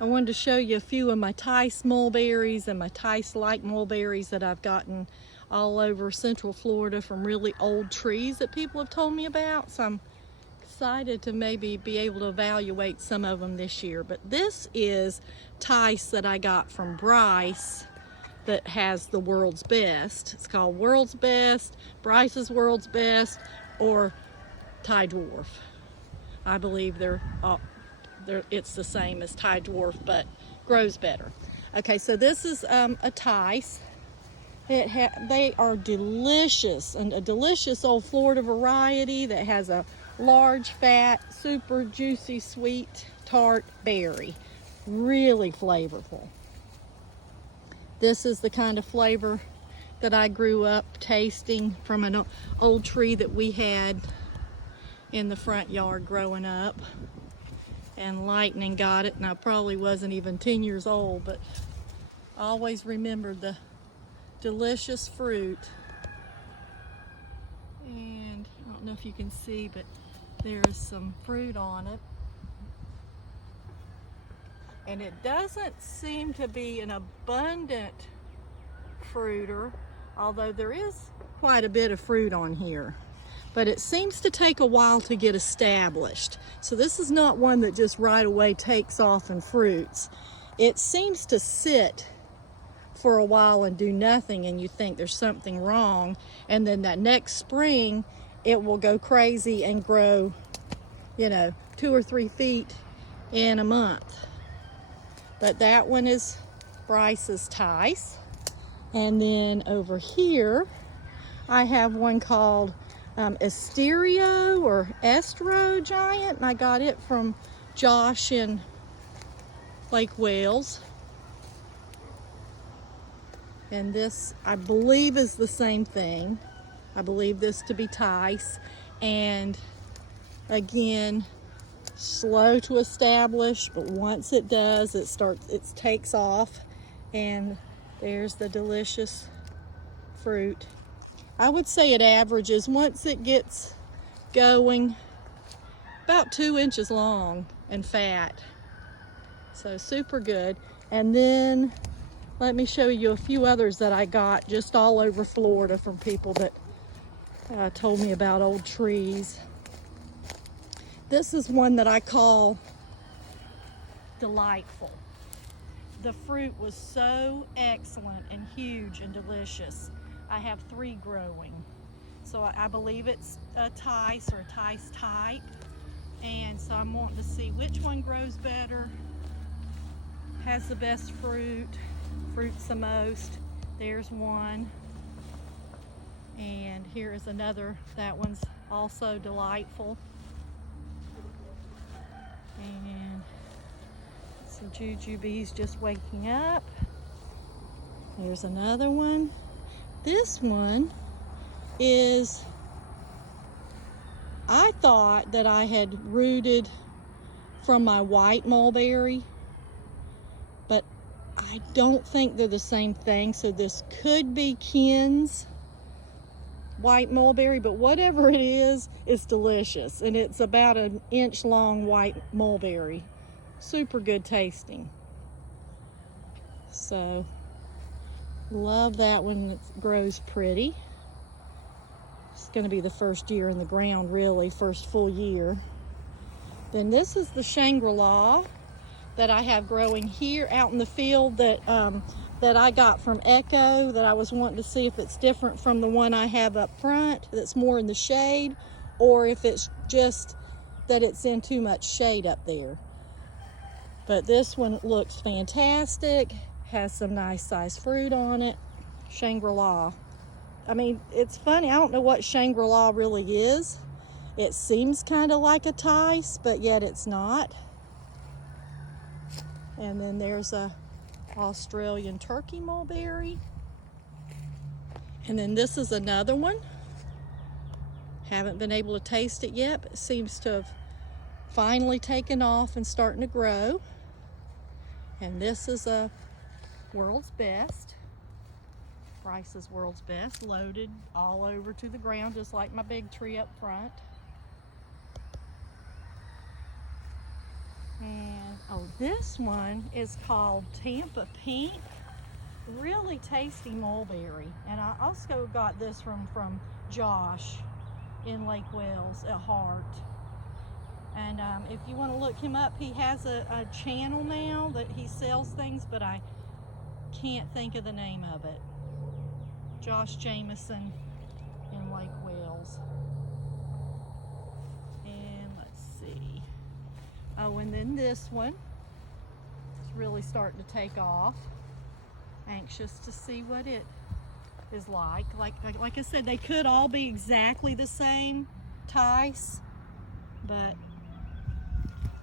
I wanted to show you a few of my Tice mulberries and my Tice-like mulberries that I've gotten all over Central Florida from really old trees that people have told me about. So I'm excited to maybe be able to evaluate some of them this year. But this is Tice that I got from Bryce that has the world's best. It's called World's Best, Bryce's World's Best, or Thai Dwarf. I believe it's the same as Thai Dwarf, but grows better. Okay, so this is a Tice. They are delicious, and a delicious old Florida variety that has a large, fat, super juicy, sweet, tart berry. Really flavorful. This is the kind of flavor that I grew up tasting from an old tree that we had in the front yard growing up. And lightning got it, and I probably wasn't even 10 years old, but I always remembered the delicious fruit. And I don't know if you can see, but there is some fruit on it. And it doesn't seem to be an abundant fruiter, although there is quite a bit of fruit on here. But it seems to take a while to get established. So this is not one that just right away takes off and fruits. It seems to sit for a while and do nothing, and you think there's something wrong, and then that next spring it will go crazy and grow, 2 or 3 feet in a month. But that one is Bryce's Tice. And then over here I have one called Asterio or Estro Giant, and I got it from Josh in Lake Wales. And this, I believe, is the same thing. I believe this to be Tice. And again, slow to establish, but once it does, it takes off, and there's the delicious fruit. I would say it averages, once it gets going, about 2 inches long and fat. So super good. And then let me show you a few others that I got just all over Florida from people that told me about old trees. This is one that I call Delightful. The fruit was so excellent and huge and delicious. I have 3 growing. So I believe it's a Tice or a Tice type. And so I'm wanting to see which one grows better, has the best fruits the most. There's one. And here is another. That one's also Delightful. And some jujubes just waking up. There's another one. This one is, I thought that I had rooted from my white mulberry, but I don't think they're the same thing. So this could be Ken's white mulberry, but whatever it is, it's delicious. And it's about an inch long white mulberry. Super good tasting. So love that one. It grows pretty. It's going to be the first year in the ground, really, first full year. Then this is the Shangri-La that I have growing here out in the field that I got from Echo, that I was wanting to see if it's different from the one I have up front that's more in the shade, or if it's just that it's in too much shade up there. But this one looks fantastic, has some nice sized fruit on it. Shangri-La. I mean, it's funny, I don't know what Shangri-La really is. It seems kind of like a Tice, but yet it's not. And then there's a Australian turkey mulberry. And then this is another one. Haven't been able to taste it yet, but it seems to have finally taken off and starting to grow. And this is a World's Best. Bryce's World's Best, loaded all over to the ground, just like my big tree up front. And oh, this one is called Tampa Pink. Really tasty mulberry. And I also got this from Josh in Lake Wales at Hart. And if you want to look him up, he has a channel now that he sells things, but I can't think of the name of it. Josh Jameson in Lake Wales. And let's see. Oh, and then this one is really starting to take off. Anxious to see what it is like. Like I said, they could all be exactly the same Tice, but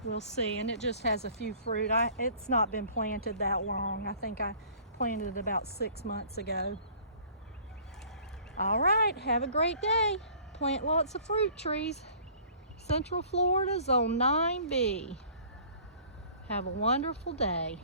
we'll see. And it just has a few fruit. It's not been planted that long. I think I planted it about 6 months ago. All right, have a great day. Plant lots of fruit trees. Central Florida, Zone 9B. Have a wonderful day.